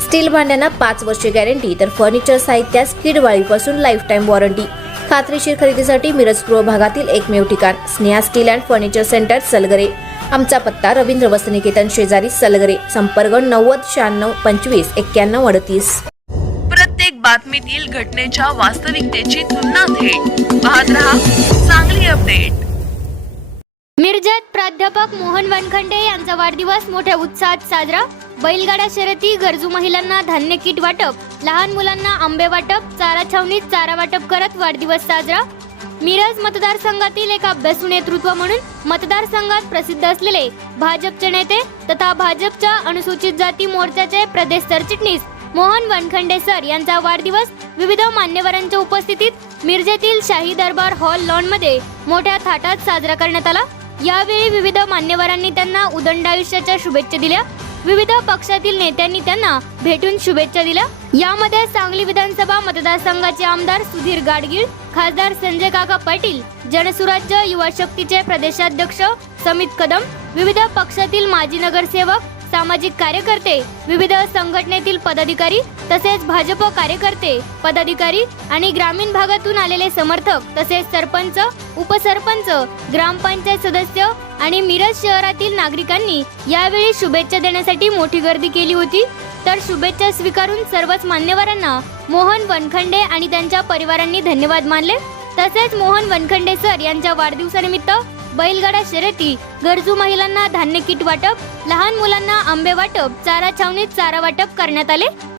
Steel भांड्यांना पाच वर्षे guarantee तर फर्निचर साहित्यास कीड वाळीपासून लाईफ टाईम वॉरंटी खात्रीशीर खरेदीसाठी मिरज पूर्व भागातील एकमेव ठिकाण Sneha steel and furniture centre Salgare. आमचा पत्ता रवींद्र वसनिकेतन शेजारी सलगरे. संपर्क नव्वद शहाण्णव पंचवीस एक्क्याण्णव अडतीस. प्रत्येक बातमीतील घटनेच्या वास्तविकतेची तुलना थेट. पाहत रहा चांगली अपडेट. मिरजत प्राध्यापक मोहन वनखंडे यांचा वाढदिवस मोठ्या उत्साहात साजरा. बैलगाडा शर्यती गरजू महिलांना धान्य किट वाटप लहान मुलांना आंबे वाटप चारा छावणीत चारा वाटप करत वाढदिवस साजरा. मिरज मतदारसंघातील एक अभ्यासू नेतृत्व म्हणून मतदारसंघात प्रसिद्ध असलेले भाजपचे नेते तथा भाजपच्या अनुसूचित जाती मोर्चाचे प्रदेश सरचिटणीस मोहन वनखंडे सर यांचा वाढदिवस विविध मान्यवरांच्या उपस्थितीत मिरजेतील शाही दरबार हॉल लॉनमध्ये मोठ्या थाटात साजरा करण्यात आला. यावेळी विविध मान्यवरांनी त्यांना उदंड आयुष्याच्या शुभेच्छा दिल्या. विविध पक्षातील नेत्यांनी त्यांना भेटून शुभेच्छा दिल्या. यामध्ये सांगली विधानसभा मतदारसंघाचे आमदार सुधीर गाडगीळ खासदार संजय काका पाटील जनसुराज्य युवा शक्तीचे प्रदेशाध्यक्ष समित कदम विविध पक्षातील माजी नगरसेवक सामाजिक कार्यकर्ते विविध संघटनेतील पदाधिकारी तसेच भाजप कार्यकर्ते पदाधिकारी आणि ग्रामीण भागातून आलेले समर्थक तसेच सरपंच उपसरपंच ग्रामपंचायत सदस्य आणि मिरज शहरातील नागरिकांनी यावेळी शुभेच्छा देण्यासाठी मोठी गर्दी केली होती. तर शुभेच्छा स्वीकारून सर्वच मान्यवरांना मोहन वनखंडे आणि त्यांच्या परिवारांनी धन्यवाद मानले. तसेच मोहन वनखंडे सर यांच्या वाढदिवसानिमित्त बैलगाडा शर्यती गरजू महिलांना धान्य किट वाटप लहान मुलांना आंबे वाटप चारा छावणीत चारा वाटप करण्यात आले.